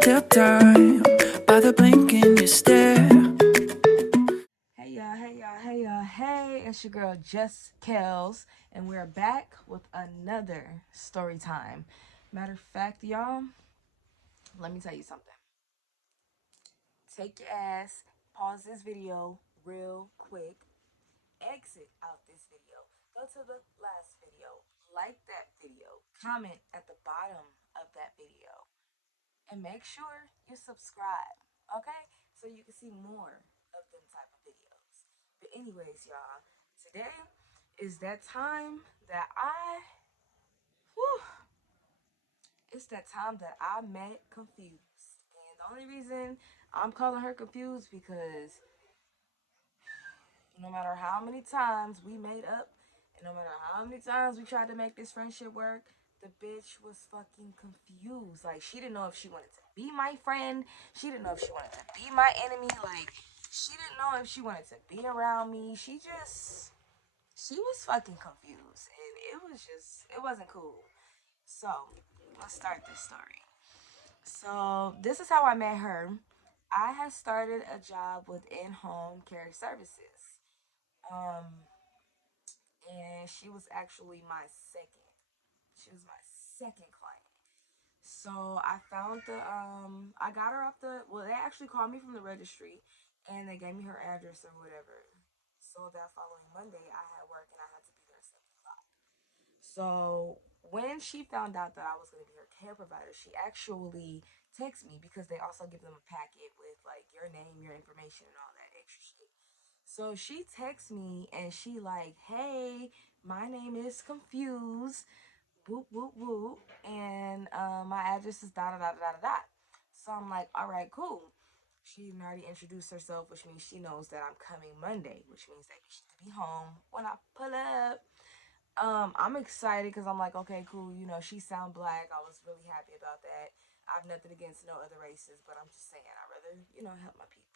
till time by the blink in your stare. Hey y'all, hey y'all, hey y'all, hey, it's your girl Just Kels, and we're back with another story time. Matter of fact, y'all, let me tell you something. Take your ass, pause this video real quick, exit out this video, go to the last video, like that video, comment at the bottom of that video, and make sure you subscribe, okay? So you can see more of them type of videos. But anyways, y'all, today is that time that whew, it's that time that I met confused. And the only reason I'm calling her confused because no matter how many times we made up, and no matter how many times we tried to make this friendship work, the bitch was fucking confused. Like, she didn't know if she wanted to be my friend. She didn't know if she wanted to be my enemy. Like, she didn't know if she wanted to be around me. She was fucking confused. And it wasn't cool. So, let's start this story. So, this is how I met her. I had started a job with in-home care services. Um, and she was actually my second. She was my second client. So I found I got her off they actually called me from the registry and they gave me her address or whatever. So that following Monday I had work and I had to be there at 7 o'clock. So when she found out that I was gonna be her care provider, she actually texted me because they also give them a packet with like your name, your information and all that extra shit. So she texts me and she like, hey, my name is Confused, whoop whoop whoop, and my address is da da da da da da. So I'm like, all right, cool. She already introduced herself, which means she knows that I'm coming Monday, which means that you should be home when I pull up. I'm excited because I'm like, okay, cool. You know, she sound black. I was really happy about that. I have nothing against no other races, but I'm just saying I'd rather, help my people.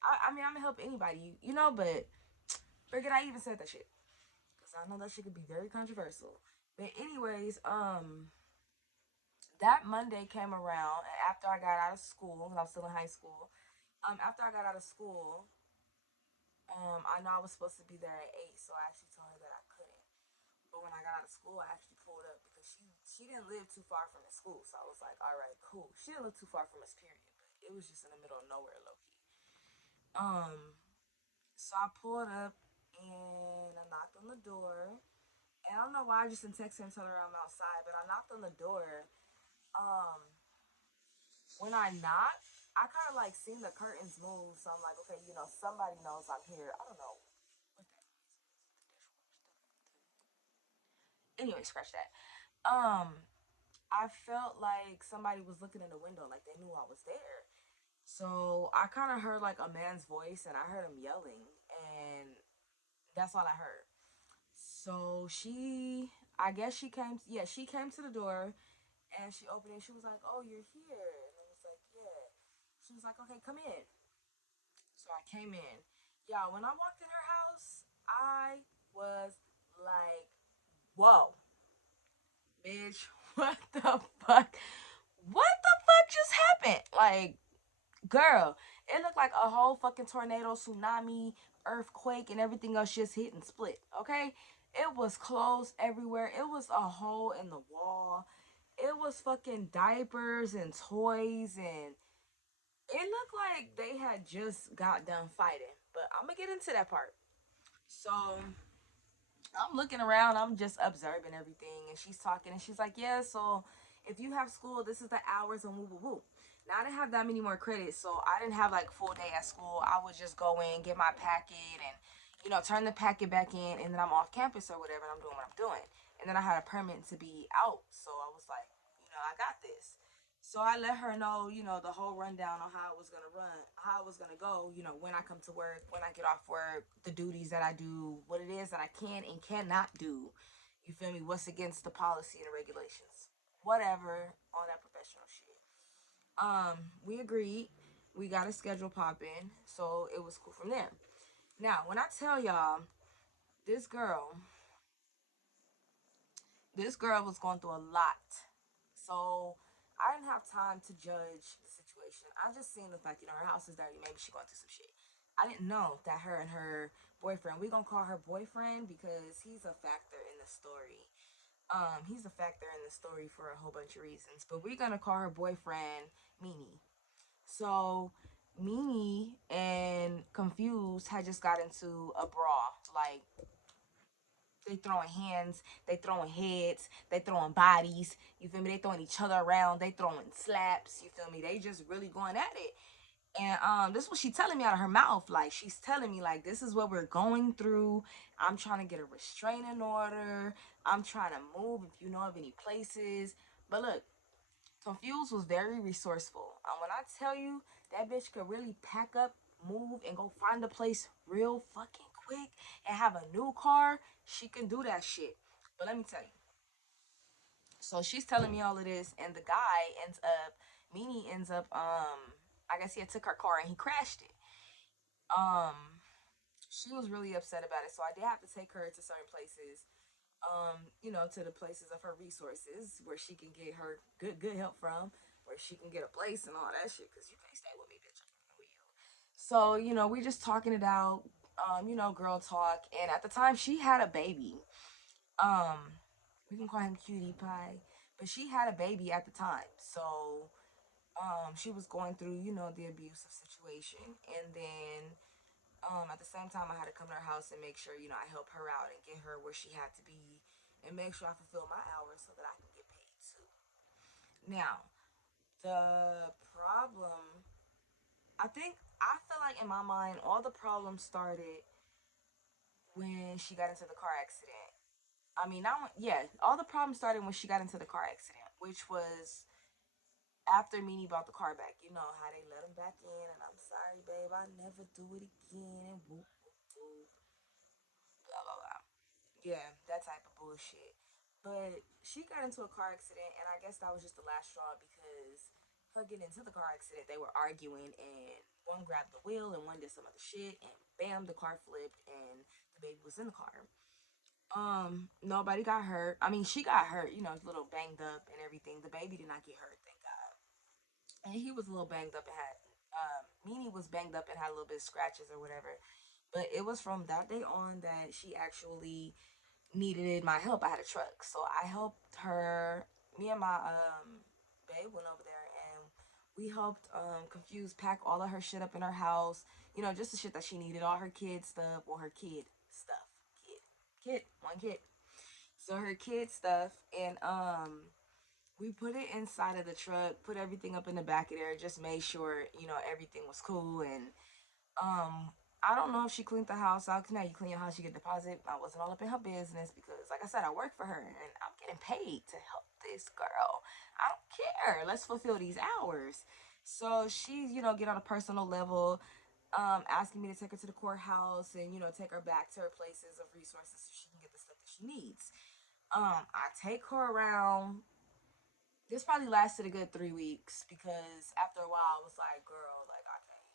I mean, I'm gonna help anybody, but forget I even said that shit because I know that shit could be very controversial. But anyways, that Monday came around and after I got out of school, because I was still in high school. After I got out of school, I know I was supposed to be there at 8, so I actually told her that I couldn't. But when I got out of school, I actually pulled up because she didn't live too far from the school, so I was like, all right, cool. She didn't live too far from us, period. But it was just in the middle of nowhere, low key. Um, so I pulled up and I knocked on the door. And I don't know why I just didn't text her and tell her I'm outside, but I knocked on the door. Um, when I knocked, I kind of like seen the curtains move, so I'm like, okay, somebody knows I'm here. I don't know what that is. Anyway, scratch that. Um, I felt like somebody was looking in the window, like they knew I was there. So I kind of heard like a man's voice, and I heard him yelling, and that's all I heard. So I guess she came. Yeah, she came to the door, and she opened it. She was like, "Oh, you're here," and I was like, "Yeah." She was like, "Okay, come in." So I came in. Yeah, when I walked in her house, I was like, "Whoa, bitch, what the fuck? What the fuck just happened?" Like, girl, it looked like a whole fucking tornado, tsunami, earthquake, and everything else just hit and split. Okay, it was clothes everywhere. It was a hole in the wall. It was fucking diapers and toys, and it looked like they had just got done fighting. But I'm gonna get into that part. So I'm looking around, I'm just observing everything, and she's talking, and she's like, "Yeah, so if you have school, this is the hours and woo woo woo." Now I didn't have that many more credits, so I didn't have like full day at school. I would just go in, get my packet, and turn the packet back in, and then I'm off campus or whatever, and I'm doing what I'm doing. And then I had a permit to be out, so I was like, I got this. So I let her know, the whole rundown on how it was gonna run, how it was gonna go, when I come to work, when I get off work, the duties that I do, what it is that I can and cannot do. You feel me? What's against the policy and the regulations. Whatever, all that professional shit. We agreed. We got a schedule popping, so it was cool from there. Now, when I tell y'all, this girl, this girl was going through a lot. So I didn't have time to judge the situation. I just seen the fact, her house is dirty. Maybe she going through some shit. I didn't know that her and her boyfriend, we gonna call her boyfriend because he's a factor in the story. He's a factor in the story for a whole bunch of reasons. But we're gonna call her boyfriend Meanie. So Meanie and Confused had just got into a brawl. Like, they throwing hands, they throwing heads, they throwing bodies. You feel me? They throwing each other around. They throwing slaps. You feel me? They just really going at it. And this is what she telling me out of her mouth. Like, she's telling me, like, this is what we're going through. I'm trying to get a restraining order. I'm trying to move if you know of any places. But look, Confused was very resourceful. When I tell you that bitch could really pack up, move, and go find a place real fucking quick and have a new car, she can do that shit. But let me tell you. So she's telling me all of this, and the guy Meanie ends up, I guess he had took her car and he crashed it. Um, she was really upset about it, so I did have to take her to certain places, to the places of her resources where she can get her good help from, where she can get a place and all that shit. Cause you can't stay with me, bitch. I'm coming with you. So we just talking it out, girl talk. And at the time, she had a baby. Um, we can call him Cutie Pie, but she had a baby at the time. So she was going through, the abusive situation, and then at the same time, I had to come to her house and make sure, I help her out and get her where she had to be and make sure I fulfill my hours so that I can get paid too. Now, the problem, I feel like in my mind, all the problems started when she got into the car accident. I mean, not yeah, all the problems started when she got into the car accident, which was after Meanie bought the car back. You know how they let him back in, and I'm sorry, babe, I never do it again, and whoop, whoop, whoop, blah, blah, blah. Yeah, that type of bullshit. But she got into a car accident, and I guess that was just the last straw because her getting into the car accident, they were arguing, and one grabbed the wheel and one did some other shit, and bam, the car flipped, and the baby was in the car. Nobody got hurt. I mean, she got hurt, a little banged up and everything. The baby did not get hurt, thank God. And he was a little banged up and had, Meanie was banged up and had a little bit of scratches or whatever. But it was from that day on that she actually needed my help. I had a truck, so I helped her. Me and my babe went over there and we helped Confuse pack all of her shit up in her house. Just the shit that she needed, all her kid stuff, or her kid stuff, one kid. So her kid stuff, and we put it inside of the truck, put everything up in the back of there, just made sure everything was cool. And um, I don't know if she cleaned the house out. Cause now you clean your house, you get deposit. I wasn't all up in her business because, like I said, I work for her and I'm getting paid to help this girl. I don't care. Let's fulfill these hours. So she's, get on a personal level, asking me to take her to the courthouse and take her back to her places of resources so she can get the stuff that she needs. I take her around. This probably lasted a good 3 weeks because after a while I was like, girl, like I can't.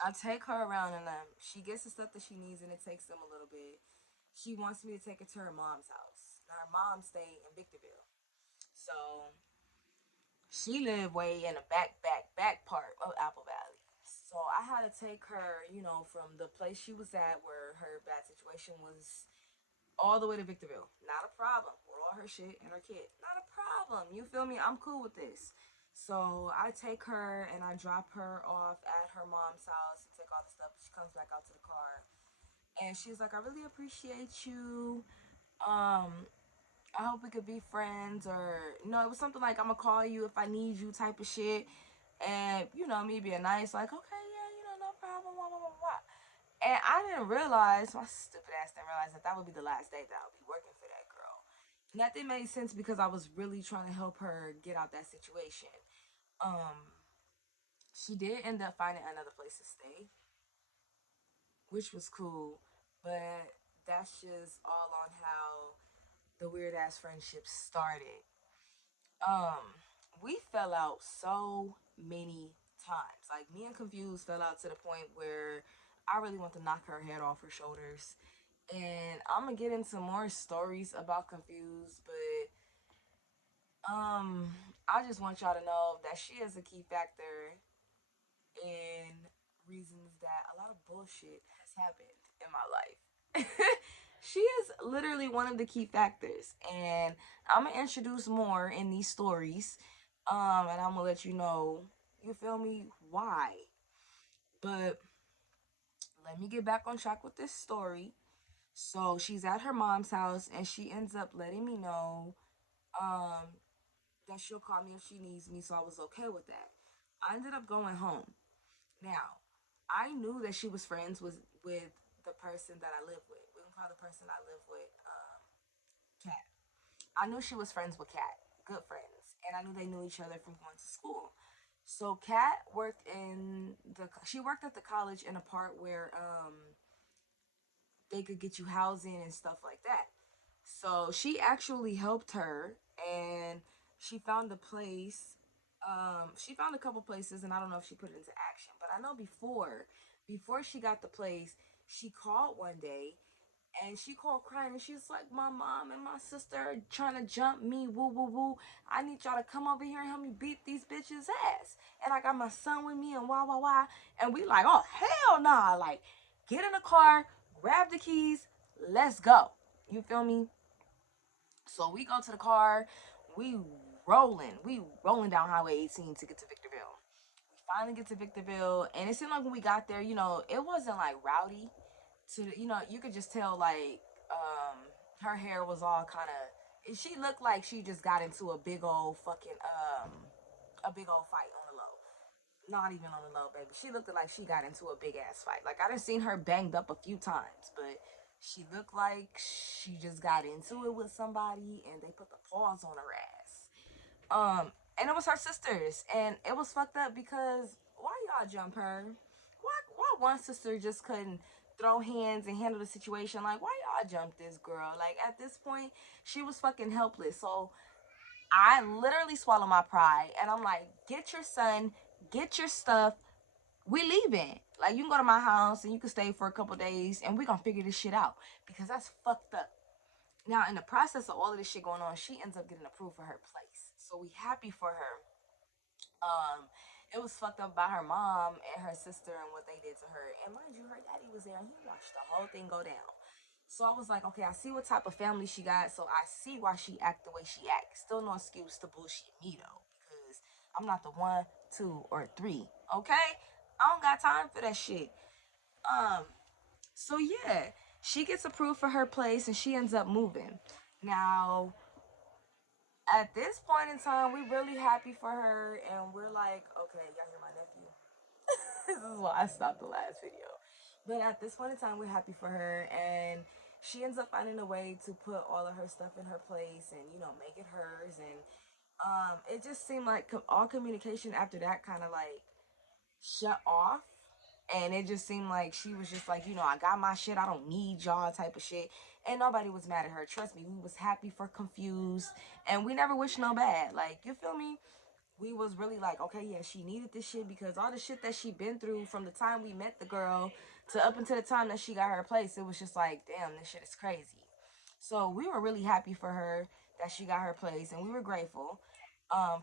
I take her around and she gets the stuff that she needs and it takes them a little bit. She wants me to take her to her mom's house. Now her mom stayed in Victorville, so she lived way in the back part of Apple Valley. So I had to take her, from the place she was at where her bad situation was all the way to Victorville. Not a problem. With all her shit and her kid. Not a problem. You feel me? I'm cool with this. So I take her and I drop her off at her mom's house and take all the stuff. She comes back out to the car. And she's like, I really appreciate you. Um, I hope we could be friends, or it was something like I'm gonna call you if I need you type of shit. And me being nice, like, okay, yeah, no problem, blah, blah, blah, blah. And I didn't realize, my stupid ass didn't realize that that would be the last day that I would be working for that girl. And that didn't make sense because I was really trying to help her get out that situation. Um, she did end up finding another place to stay, which was cool, but that's just all on how the weird ass friendship started. Um, we fell out so many times. Like, me and Confused fell out to the point where I really want to knock her head off her shoulders. And I'm gonna get into more stories about Confused, but I just want y'all to know that she is a key factor in reasons that a lot of bullshit has happened in my life. She is literally one of the key factors, and I'm gonna introduce more in these stories. And I'm gonna let you know, you feel me, why. But let me get back on track with this story. So she's at her mom's house, and she ends up letting me know um, that she'll call me if she needs me. So I was okay with that. I ended up going home. Now, I knew that she was friends with the person that I live with. We can call the person I live with Kat. I knew she was friends with Kat, good friends, and I knew they knew each other from going to school. So Kat worked in the she worked at the college in a part where they could get you housing and stuff like that. So she actually helped her, and she found a place. She found a couple places, and I don't know if she put it into action, but I know before she got the place, she called one day, and she called crying, and she was like, "My mom and my sister are trying to jump me. Woo woo woo! I need y'all to come over here and help me beat these bitches' ass. And I got my son with me, and wah wah wah." And we like, "Oh hell nah!" Like, get in the car, grab the keys, let's go. You feel me? So we go to the car, we we rolling down Highway 18 to get to Victorville. We finally get to Victorville, and it seemed like when we got there, it wasn't like rowdy. You could just tell like her hair was all kind of. She looked like she just got into a big old fucking a big old fight on the low. Not even on the low, baby. She looked like she got into a big ass fight. Like I done seen her banged up a few times, but she looked like she just got into it with somebody and they put the paws on her ass. And it was her sisters, and it was fucked up because why y'all jump her? Why one sister just couldn't throw hands and handle the situation? Like why y'all jump this girl? Like at this point, she was fucking helpless. So I literally swallow my pride and I'm like, get your son, get your stuff. We leaving. Like you can go to my house and you can stay for a couple days and we gonna figure this shit out because that's fucked up. Now in the process of all of this shit going on, she ends up getting approved for her place. So we happy for her. Um, it was fucked up by her mom and her sister and what they did to her. And mind you, her daddy was there and he watched the whole thing go down. So I was like, okay, I see what type of family she got, so I see why she act the way she acts. Still no excuse to bullshit me though, because I'm not the one, two, or three. Okay, I don't got time for that shit. Um, so yeah, she gets approved for her place and she ends up moving. Now, at this point in time, we really happy for her, and we're like, okay, y'all hear my nephew? This is why I stopped the last video. But at this point in time, we're happy for her, and she ends up finding a way to put all of her stuff in her place and make it hers. And it just seemed like all communication after that kind of like shut off. And it just seemed like she was just like, I got my shit. I don't need y'all type of shit. And nobody was mad at her. Trust me, we was happy for Confused. And we never wished no bad. Like, you feel me? We was really like, okay, yeah, she needed this shit because all the shit that she been through from the time we met the girl to up until the time that she got her place, it was just like, damn, this shit is crazy. So we were really happy for her that she got her place, and we were grateful.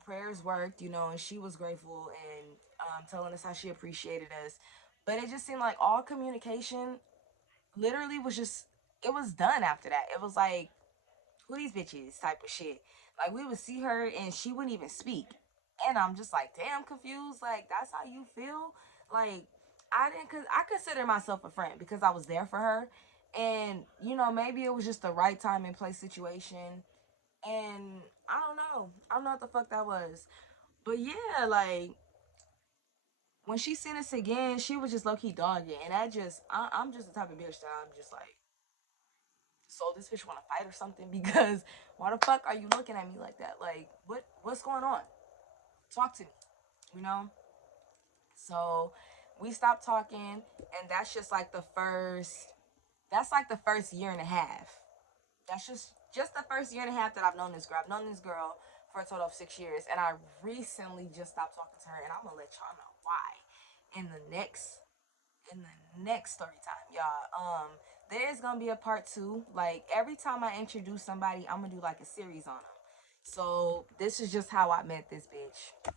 Prayers worked, and she was grateful and telling us how she appreciated us. But it just seemed like all communication literally was just, it was done after that. It was like, who these bitches type of shit. Like we would see her and she wouldn't even speak. And I'm just like, damn, Confused. Like that's how you feel. Like I didn't, cause I consider myself a friend because I was there for her, and maybe it was just the right time and place situation. And I don't know what the fuck that was, but yeah, like when she seen us again, she was just low key dogging, and I'm just the type of bitch that I'm just like, so this bitch want to fight or something because why the fuck are you looking at me like that? Like what's going on? Talk to me, you know? So we stopped talking, and that's like the first year and a half. That's just the first year and a half that I've known this girl. I've known this girl for a total of 6 years, and I recently just stopped talking to her, and I'm gonna let y'all know why in the next story time, y'all. There is gonna be a part two. Like every time I introduce somebody, I'm gonna do like a series on them. So this is just how I met this bitch. And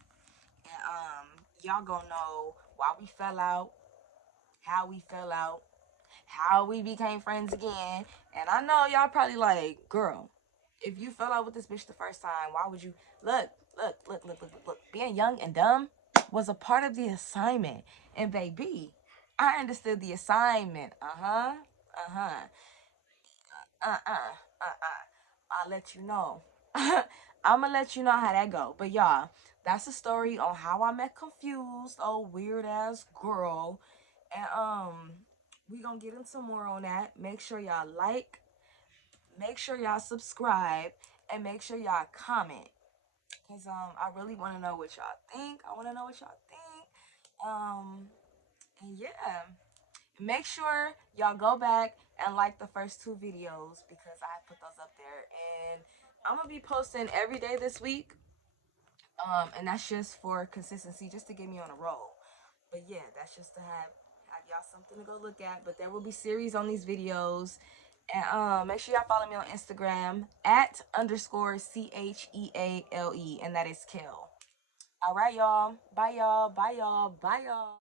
y'all gonna know why we fell out, how we fell out, how we became friends again. And I know y'all probably like, girl, if you fell out with this bitch the first time, why would you look. Being young and dumb was a part of the assignment. And baby, I understood the assignment. Uh-huh. Uh-huh. I'll let you know. I'ma let you know how that go. But y'all, that's a story on how I met confused old weird ass girl. And we gonna get into more on that. Make sure y'all like, make sure y'all subscribe, and make sure y'all comment. Cause I really wanna know what y'all think. I wanna know what y'all think. And yeah. Make sure y'all go back and like the first two videos because I put those up there. And I'm gonna be posting every day this week. And that's just for consistency, just to get me on a roll. But yeah, that's just to have y'all something to go look at. But there will be series on these videos. And make sure y'all follow me on Instagram at _ CHEALE, and that is Kel. All right, y'all. Bye, y'all. Bye, y'all. Bye, y'all.